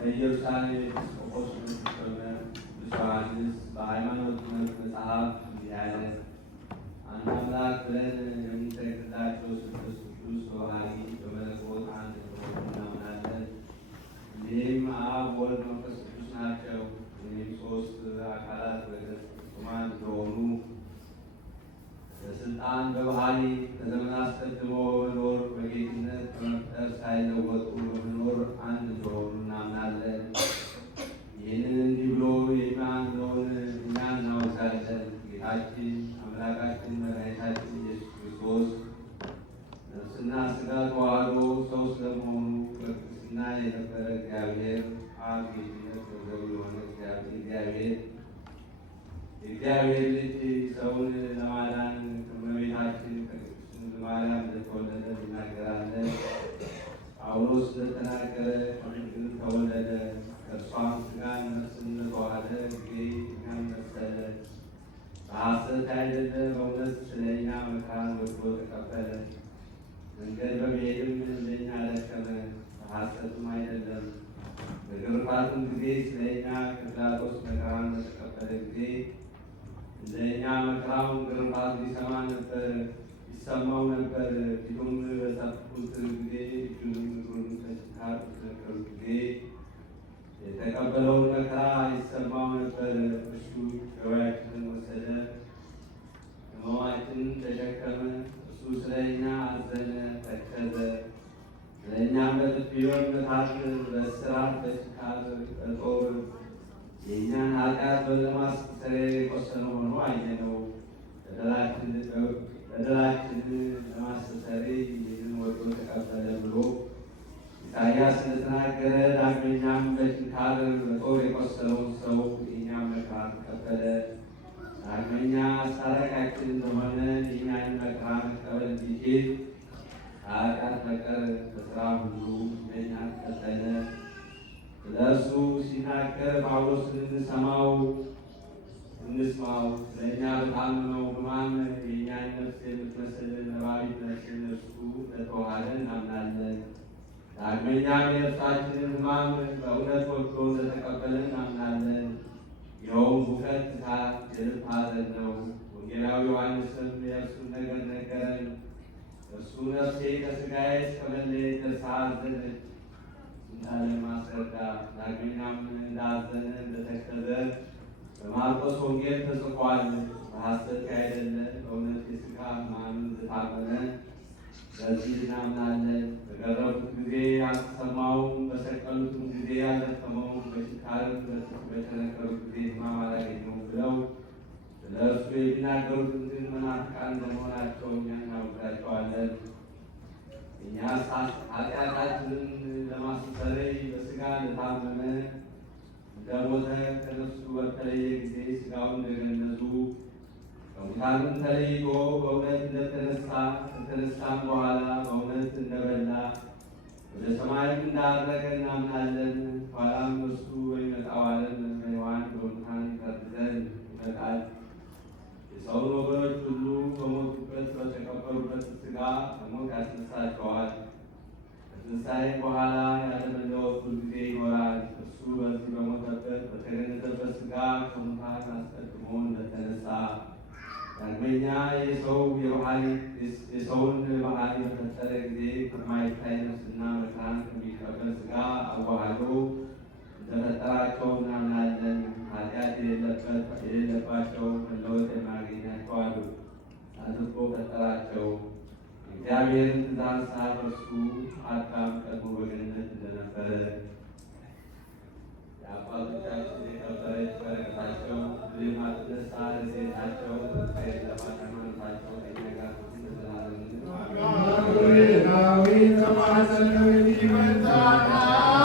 በኢየሩሳሌም ኤጲስቆጶስ ሆነ ቅዱስ ዮሐንስ በሃይማኖት መጽሐፍ እንዲህ አለ። አንድ አምላክ ብለን የምንሰግድላቸው ስድስት ቅዱስ በባህሪ በመለኮት አንድ እንደሆኑ እናምናለን። እኒህም አብ፣ ወልድ፣ መንፈስ ቅዱስ ናቸው። እኒህም ሦስት አካላት በገጽ ፍጹማን እንደሆኑ በስልጣን በባህሪ ከዘመን አስቀድሞ በመኖር በጌትነት በመፍጠር ሳይለወጡ በመኖር አንድ እንደሆኑ እናምናለን። ይህንን እንዲህ ብሎ የሚያምነውን እኛ እናወግዛለን። ጌታችን አምላካችን መድኃኒታችን ኢየሱስ ክርስቶስ ነፍስና ሥጋ ተዋህዶ ሰው ስለመሆኑ በቅድስና የነበረ እግዚአብሔር አብ ጌትነት ገንዘቡ የሆነ እግዚአብሔር ልጅ ሰውን ለማዳን ከእመቤታችን ከቅድስት ድንግል ማርያም እንደተወለደ እናገራለን። ጳውሎስ እንደተናገረ ከድንግል ተወለደ፣ ከእርሷም ሥጋን ነፍስን ተዋሃደ ጊዜ እኛን መሰለ። በሐሰት አይደለ በእውነት ስለ እኛ መከራን ወስዶ ተቀበለ። መንገድ በመሄድም እንደኛ ደከመ፣ በሐሰትም አይደለም። በግርፋቱም ጊዜ ስለ እኛ ከጲላጦስ መከራን በተቀበለ ጊዜ እንደ እኛ መከራውን ግርፋት ይሰማው ነበር። ፊቱም በሰፉት ጊዜ እጁንም እግሩንም በችንካር በተነከሩት ጊዜ የተቀበለውን መከራ ይሰማው ነበር። እርሱ ደዌያችንን ወሰደ፣ ሕመማችንን ተሸከመ። እርሱ ስለ እኛ አዘነ፣ ተከዘ። ስለ እኛም በጥፊ በመመታት በእስራት በችንካር በጦር የእኛን ኃጢአት ለማስተስረይ የቆሰለ ሆኖ አየነው። በደላችንን ለማስተስረይ ይህንን ወዶ ተቀበለ ብሎ ኢሳይያስ እንደተናገረ፣ ዳግመኛም በችንካር በጦር የቆሰለውን ሰው የእኛን መከራ ተቀበለ። ዳግመኛ አስታራቂያችን እንደሆነ የእኛን መከራ መቀበል እንዲችል ከኃጢአት በቀር በሥራ ሁሉ ለእኛ ተቀጠለ። ለእርሱ ሲናገር ጳውሎስን እንስማው። ለእኛ በታመመው ሕማም የእኛን ነፍስ የምትመስል ነባቢት ነፍስን እርሱ እንደተዋሃደ እናምናለን። ዳግመኛም የነፍሳችንን ሕማም በእውነት ወዶ እንደተቀበለ እናምናለን። ይኸውም ሁከት፣ ትካት፣ የልብ ሐዘን ነው። ወንጌላዊ ዮሐንስም የእርሱን ነገር ነገረን። እርሱ ነፍሴ ከሥጋዬ እስከ መለየት ደርሳ አዘነች እንዳለ ማስረዳ። ዳግመኛም እንዳዘነ እንደተከዘ በማርቆስ ወንጌል ተጽፏል። በሐሰት ያይደለ በእውነት የሥጋ ሕማምን እንደታመመ በዚህ እናምናለን። በገረፉት ጊዜ አልተሰማውም፣ በሰቀሉትም ጊዜ አልደከመውም፣ በችንካርም በተነከሩት ጊዜ ሕማም አላገኘውም ብለው ስለ እርሱ የሚናገሩትን ግን መናፍቃን እንደመሆናቸው እኛ እናውቃቸዋለን። እኛስ ኃጢአታችንን ለማስተስረይ በሥጋ እንደታመመ እንደሞተ ከነፍሱ በተለየ ጊዜ ሥጋውን እንደገነዙ ከሙታንም ተለይቶ በእውነት እንደተነሳ ከተነሳም በኋላ በእውነት እንደበላ ወደ ሰማይም እንዳረገ እናምናለን። ኋላም እርሱ በሚመጣው ዓለም ሕያዋን በሙታን ይፈርድ ዘንድ ይመጣል። የሰውን ወገኖች ሁሉ በሞቱበት በተቀበሩበት ሥጋ ከሞት ያስነሳቸዋል። ከትንሣኤም በኋላ ያለመለወጥ ሁልጊዜ ይኖራል። እርሱ በዚህ በሞተበት በተገነዘበት ሥጋ ከሙታን አስቀድሞ እንደተነሳ ዳግመኛ የሰው የባህሪ